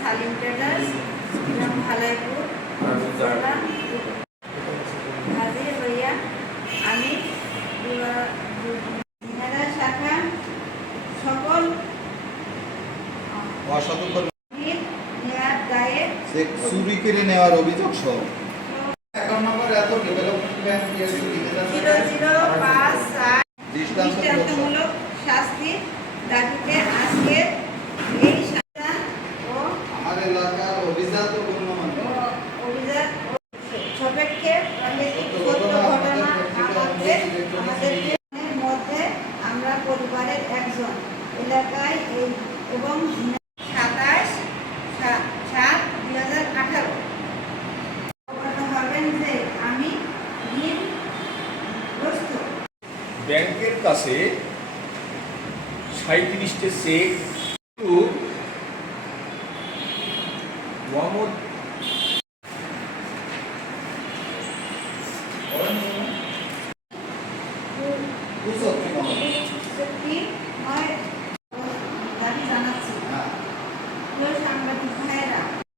Salim traders Bhalaipur হাজির হইয়া অসতর্ক নেওয়ার অভিযোগ সহ। জিরো জিরো পাঁচ সাত দৃষ্টান্তমূলক শাস্তির দাবিতে আজকে এই সাজা ও আমার এলাকার অভিজাত গণ্যমান্য। ও সাপেক্ষে ঘটনা আমাদের আমাদের মধ্যে আমরা পরিবারের একজন। এলাকায় এবং ব্যাংকের কাছে সাঁত্রিশটা চেক মোহাম্মদ নয়